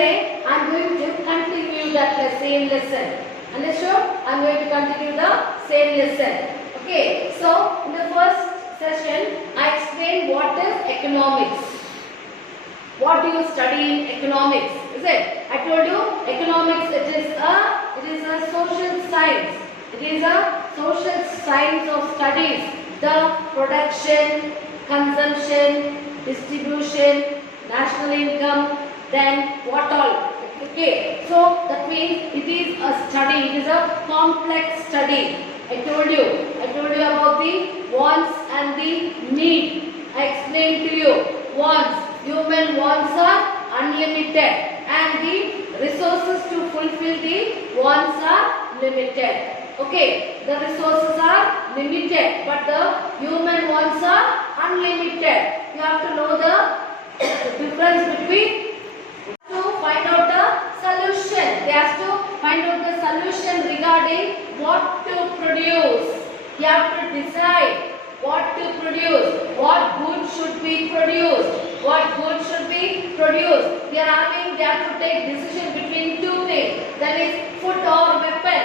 today I am going to continue that same lesson. Understood? I am going to continue the same lesson. Okay. So in the first session I explained what is economics. What do you study in economics? Is it? I told you economics it is a social science. It is a social science of studies. The production, consumption, distribution, national income, then what all? Okay, so that means it is a study. It is a complex study. I told you about the wants and the need. I explained to you wants. Human wants are unlimited and the resources to fulfill the wants are limited. Okay, the resources are limited but the human wants are unlimited. You have to know the difference between. To find out the solution. They have to find out the solution regarding what to produce. You have to decide what to produce, what goods should be produced, what goods should be produced. They have to take decision between two things, that is food or weapon.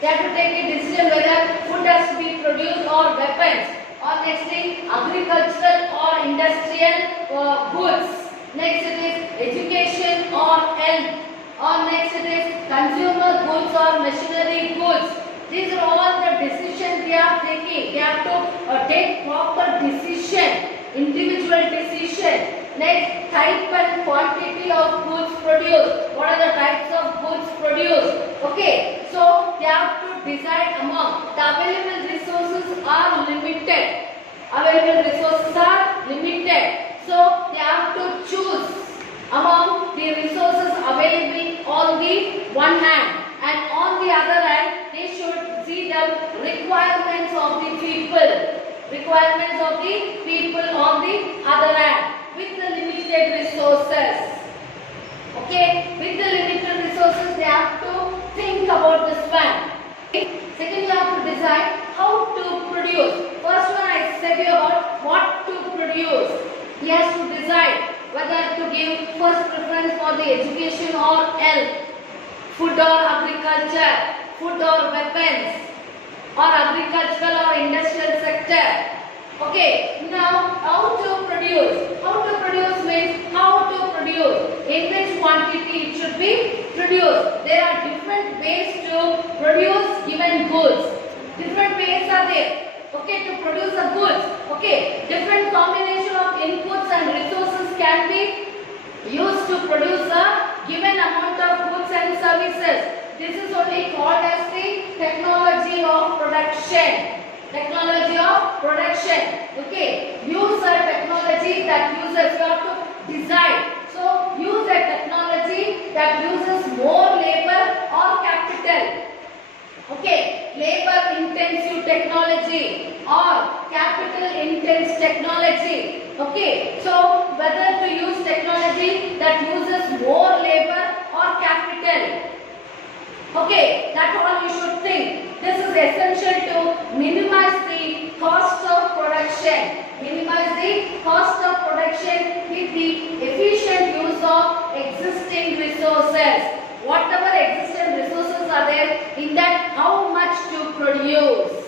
They have to take a decision whether food has to be produced or weapons. Or next thing, agricultural or industrial goods. Next it is education or health. Or next it is consumer goods or machinery goods. These are all the decisions they are taking. They have to take proper decision, individual decision. Next, type and quantity of goods produced. What are the types of goods produced? Okay, so they have to decide among. The available resources are limited. Available resources are limited. So they have to choose among the resources available on the one hand, and on the other hand they should see the requirements of the people. Requirements of the people on the other hand with the limited resources. Okay, with the limited resources they have to think about this one. Second, you have to decide how to produce. First one I said you about what to produce. He has to decide whether to give first preference for the education or health, food or agriculture, food or weapons, or agricultural or industrial sector. Okay, now how to produce? How to produce means how to produce, in which quantity it should be produced. There are different ways to produce given goods. Different ways are there. Okay, to produce a goods. Okay, different combination of inputs and resources can be used to produce a given amount of goods and services. This is only called as the technology of production. Technology of production. Okay, use a technology that uses, you have to decide. So use a technology that uses more labor or capital. Okay, labor intensive technology or capital intense technology. Okay, so whether to use technology that uses more labor or capital. Okay, that's all you should think. This is essential to minimize the cost of production. Minimize the cost of production with the efficient use of existing resources. Whatever existing resources are there, in that how much to produce.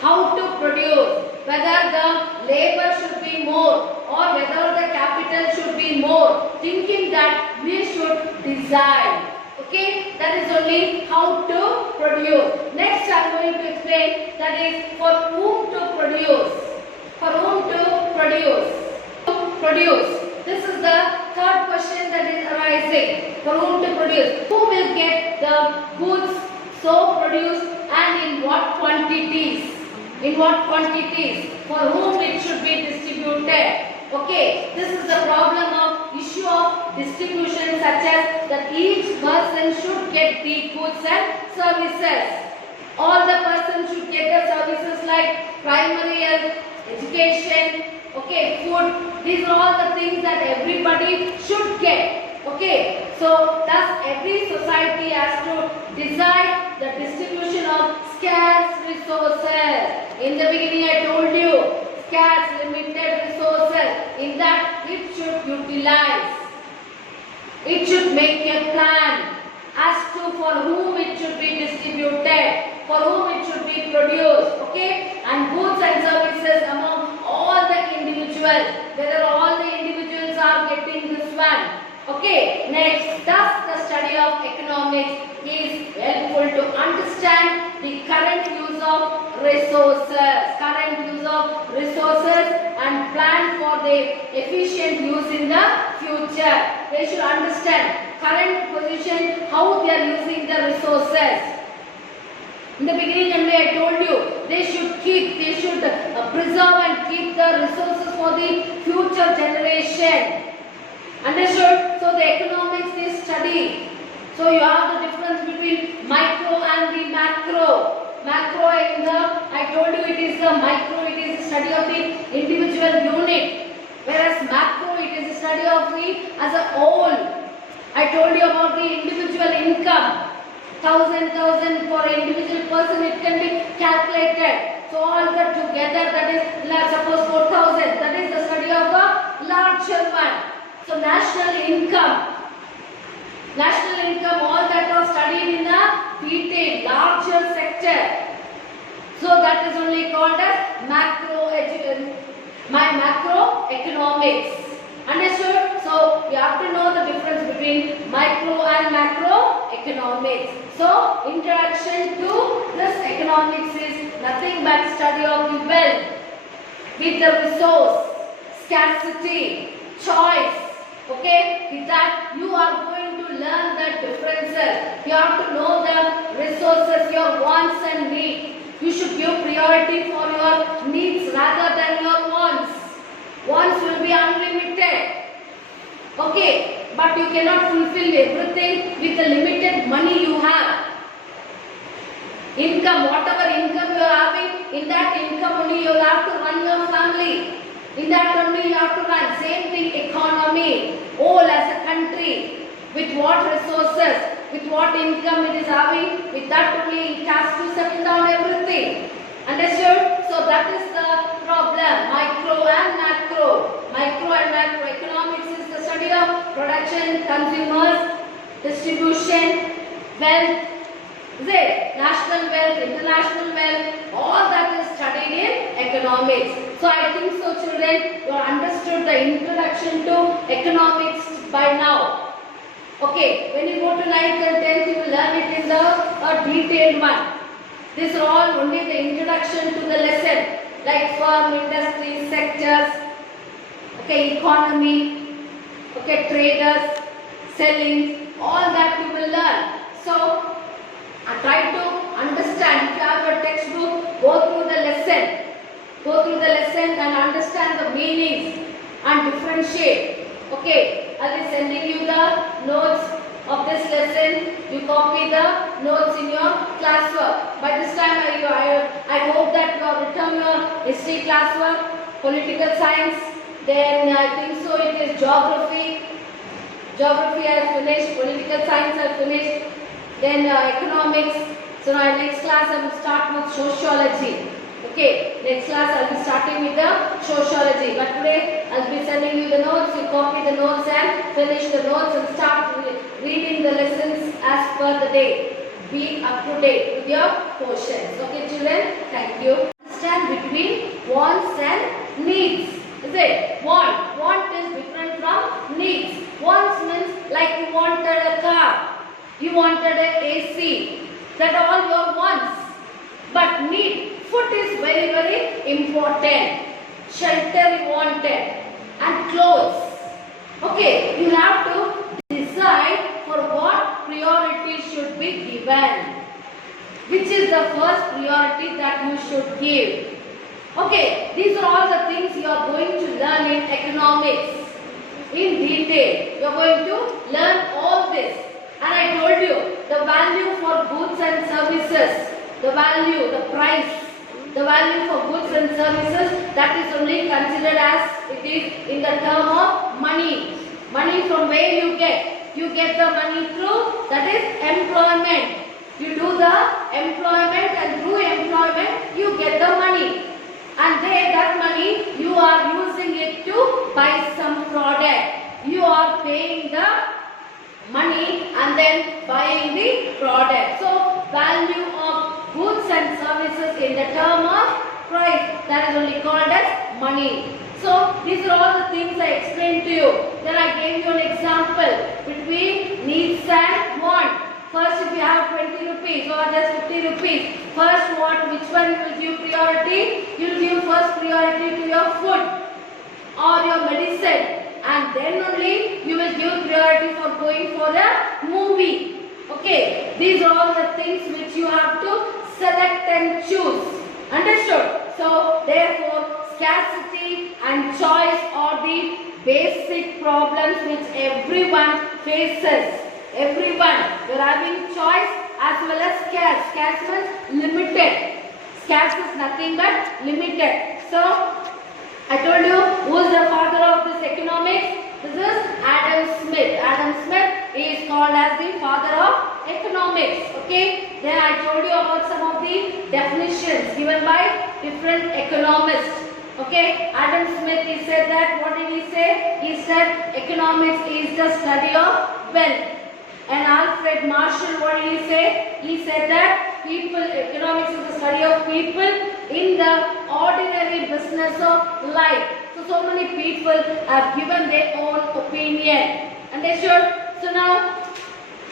How to produce. Whether the labor should be more or whether the capital should be more. Thinking that we should decide. Okay, that is only how to produce. Next I am going to explain that is for whom to produce. For whom to produce. To produce. This is the third question that is arising. For whom to produce. Who will get the goods so produced and in what quantities? In what quantities? For whom it should be distributed. Okay, this is the problem of issue of distribution, such as that each person should get the goods and services. All the persons should get the services like primary health, education, okay, food. These are all the things that everybody should get. Okay, so thus every society has to decide the distribution of scarce resources. In the beginning I told you, scarce limited resources, in that it should utilize. It should make a plan as to for whom it should be distributed, for whom it should be produced, okay? And goods and services among all the individuals, whether all the individuals are getting this one. Okay, next, thus the study of economics is helpful to understand the current use of resources, and plan for the efficient use in the future. They should understand current position, how they are using the resources. In the beginning only I told you, they should preserve and keep the resources for the future generation. Understood? So the economics is study. So you have the difference between micro and the macro. Macro in the, I told you it is the micro, it is the study of the individual unit. Whereas macro, it is the study of the as a whole. I told you about the individual income. 1,000 for an individual person, it can be calculated. So all that together, that is, let's suppose 4,000. That is the study of the larger one. So national income, all that was studied in a detail, larger sector. So that is only called as macroeconomics. Understood? So you have to know the difference between micro and macroeconomics. So introduction to this economics is nothing but study of the wealth with the resource, scarcity, choice. Okay, with that you are going to learn the differences. You have to know the resources, your wants and needs. You should give priority for your needs rather than your wants. Wants will be unlimited. Okay, but you cannot fulfill everything with the limited money you have. Income, whatever income you are having, in that income only you have to run your family. In that only you have to run. Same thing, economy, all as a country, with what resources, with what income it is having, with that only it has to settle down everything. Understood? So that is the problem, micro and macro. Micro and macro economics is the study of production, consumers, distribution, wealth, is it? National wealth, international wealth, all that is studied in economics. So I think so children, you have understood the introduction to economics by now. Okay, when you go to 9th and 10th, you will learn it in the detailed one. These are all only the introduction to the lesson, like firm, industry, sectors, okay, economy, okay, traders, selling, all that you will learn. So try to understand. If you have a textbook, go through the lesson. Go through the lesson and understand the meanings and differentiate. Okay, I will be sending you the notes of this lesson. You copy the notes in your classwork. By this time, I hope that you have written your history classwork, political science. Then I think so it is geography. Geography I have finished. Political science I have finished. Then economics. So now next class I will start with sociology. Okay, next class I will be starting with the sociology. But today I will be sending you the notes. You copy the notes and finish the notes and start reading the lessons as per the day. Be up to date with your portions. Okay children, thank you. Understand between wants and needs. Is it? Want is different from needs. Wants means like you wanted a car. You wanted an AC. That are all your wants. But need, food is very, very important. Shelter you wanted. And clothes. Okay, you have to decide for what priority should be given. Which is the first priority that you should give. Okay, these are all the things you are going to learn in economics. In detail, you are going to learn all this. And I told you, the value for goods and services, the value, the price, the value for goods and services, that is only considered as it is in the term of money. Money from where you get? You get the money through, that is employment. You do the employment and through employment you get the money. And there that money you are using it to buy some product. You are paying the money and then buying the product. So value of goods and services in the term of price, that is only called as money. So these are all the things I explained to you. Then I gave you an example between needs and want. First, if you have 20 rupees or just 50 rupees, first which one you will give priority? You will give first priority to your food or your medicine, and then only you will give priority for going for a movie. Okay, these are all the things which you have to select and choose. Understood? So therefore, scarcity and choice are the basic problems which everyone faces. Everyone, you are having choice as well as scarce. Scarce means limited. Scarce is nothing but limited. So I told you who is the father of this economics. This is Adam Smith. Adam Smith is called as the father of economics. Okay. Then I told you about some of the definitions given by different economists. Okay. Adam Smith, he said that, what did he say? He said economics is the study of wealth. And Alfred Marshall, what did he say? He said that economics is the study of people in the ordinary business of life. So many people have given their own opinion. Understood? So now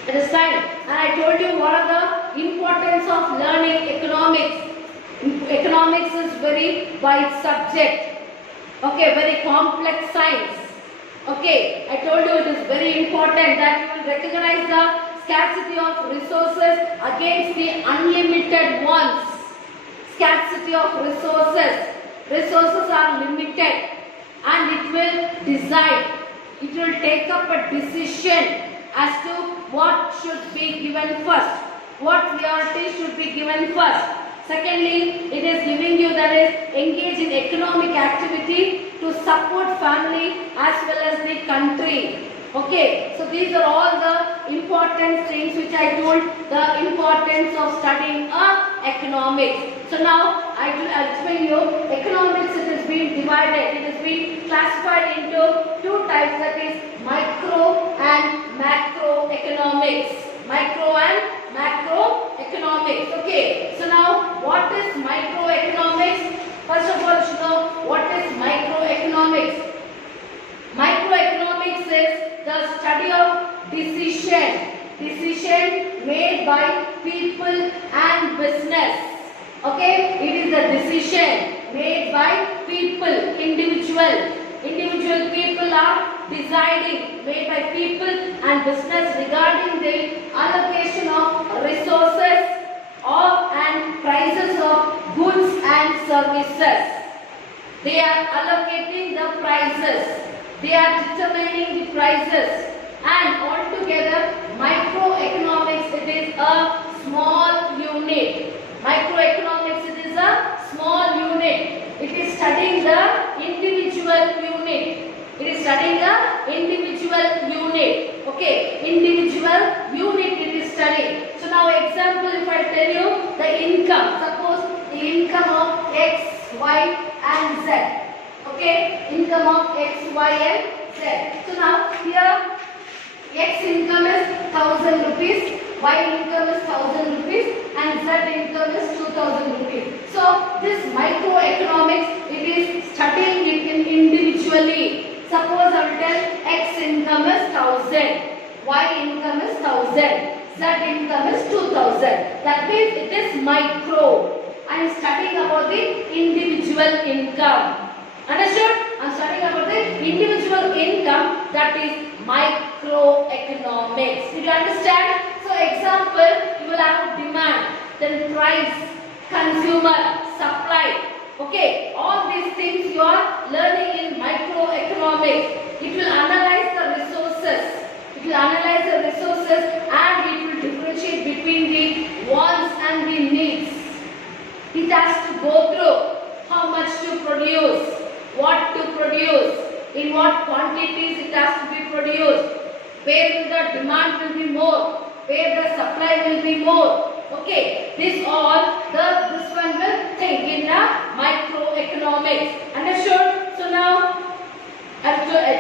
it is time. And I told you what are the importance of learning economics. Economics is very wide subject. Okay, very complex science. Okay, I told you it is very important that you will recognize the scarcity of resources against the unlimited ones. Scarcity of resources. Resources are limited and it will decide. It will take up a decision as to what should be given first. What priority should be given first. Secondly, it is giving you that is engage in economic activity to support family as well as the country. Okay, so these are all the important things which I told, the importance of studying economics. So now I will explain you economics. It is being divided, it is being classified into two types, that is micro and macro economics. Micro and macroeconomics. Okay, so now what is microeconomics? First of all, you should know what is microeconomics. Microeconomics is the study of decision made by people and business. Okay, it is the decision made by people, individual people are deciding, made by people and business regarding the allocation of resources and prices of goods and services. They are allocating the prices. They are determining the prices, and altogether microeconomics, it is a small unit. Microeconomics, it is a small unit. It is studying the individual unit. It is studying the individual unit. Okay, individual unit it is studying. So now example, if I tell you the income, suppose the income of X, Y and Z. Okay, income of X, Y and Z. So now here X income is 1000 rupees, Y income is 1000 rupees and Z income is 2000 rupees. So this microeconomics, it is studying it individually. Suppose I will tell X income is 1000, Y income is 1000, Z income is 2000. That means it is micro. I am studying about the individual income. Understood? I am studying about the individual income, that is microeconomics. Did you understand? So example, you will have demand, then price, consumer, supply. Okay, all these things you are learning in microeconomics. It will analyze the resources. It will analyze the resources and it will differentiate between the wants and the needs. It has to go through how much to produce, what to produce, in what quantities it has to be produced, where will the demand will be more, where the supply will be more. Okay, this one will think in the microeconomics. Understood? So now I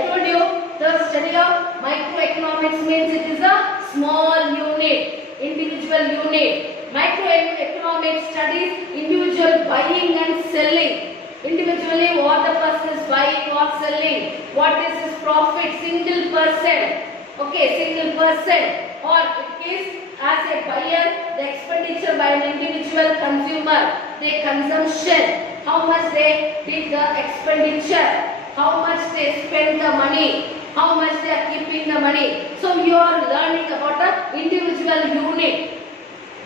told you the study of microeconomics means it is a small unit, individual unit. Microeconomics studies individual buying and selling. Individually, what the person is buying or selling, what is his profit, single person. Okay, single person. Or it is as a buyer, the expenditure by an individual consumer, the consumption, how much they did the expenditure, how much they spend the money, how much they are keeping the money. So you are learning about the individual unit.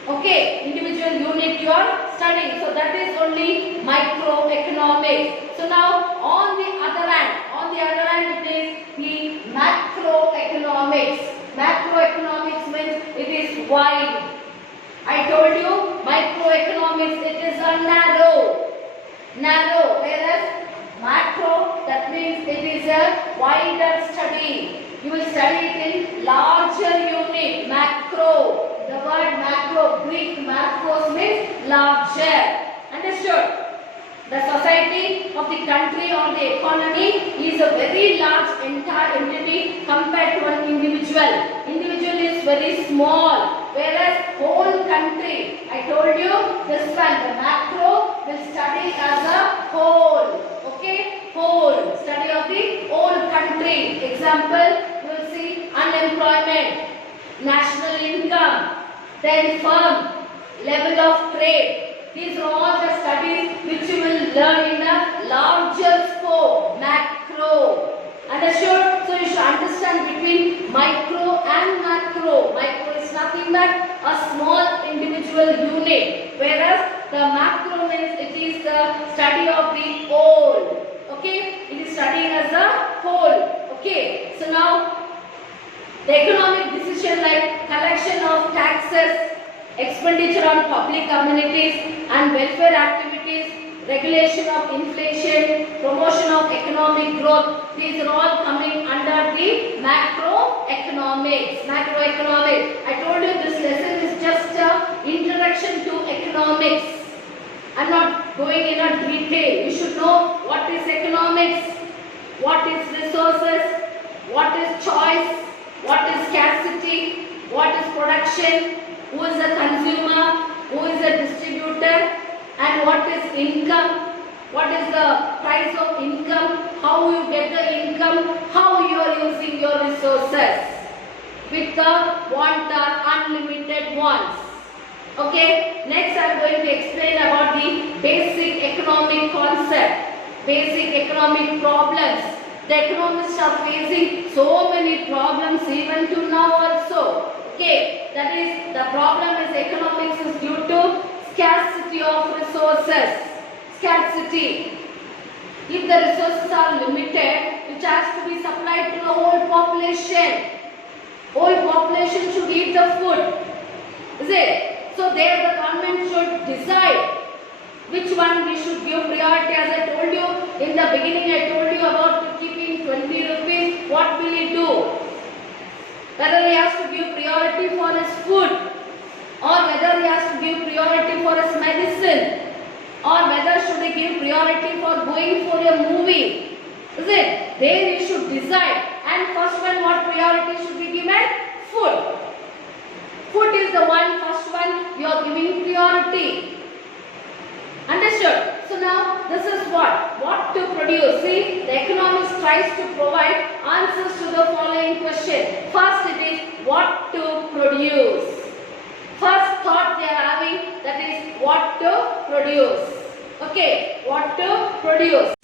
Okay, individual unit you are studying. So that is only microeconomics. So now on the other hand it is the macroeconomics. Macroeconomics means it is wide. I told you microeconomics it is a narrow, whereas macro, that means it is a wider study. You will study it in larger unit, macro. The word macro, Greek macros means larger. Understood? The society of the country or the economy is a very large entire entity compared to an individual. Individual is very small, whereas whole country, I told you this one, the macro will study as a whole. Okay, whole, study of the whole country. Example, you will see unemployment, national income, then firm, level of trade. These are all the studies which you will learn in a larger scope, macro. Understood? So you should understand between micro and macro. Micro is nothing but a small individual unit, whereas the macro means it is the study of the whole. Okay? It is studying as a whole. Okay? So now the economic decision like collection of taxes, expenditure on public amenities and welfare activities, regulation of inflation, promotion of economic growth, these are all coming under the macroeconomics. Macroeconomics. I told you this lesson is just an introduction to economics. I am not going in a detail. You should know what is economics, what is resources, what is choice, what is scarcity, what is production, who is the consumer, who is the distributor, and what is income, what is the price of income, how you get the income, how you are using your resources with the want or unlimited ones. Okay, next I am going to explain about the basic economic concept, basic economic problems. The economists are facing so many problems even to now also. Okay, that is the problem is economics is due to scarcity of resources. Scarcity. If the resources are limited, which has to be supplied to the whole population. Whole population should eat the food. Is it? So there the government should decide which one we should give priority. As I told you in the beginning, I told you about keeping 20 rupees. What will he do? Whether he has to give priority for his food, or whether he has to give priority for his medicine, or whether should he give priority for going for a movie. Is it? There he should decide. And first one, what priority should be given? Food. Food is the first one you are giving priority. Understood? So now this is what to produce. See, the economics tries to provide answers to the following question. First it is what to produce. First thought they are having, that is what to produce. Okay, what to produce.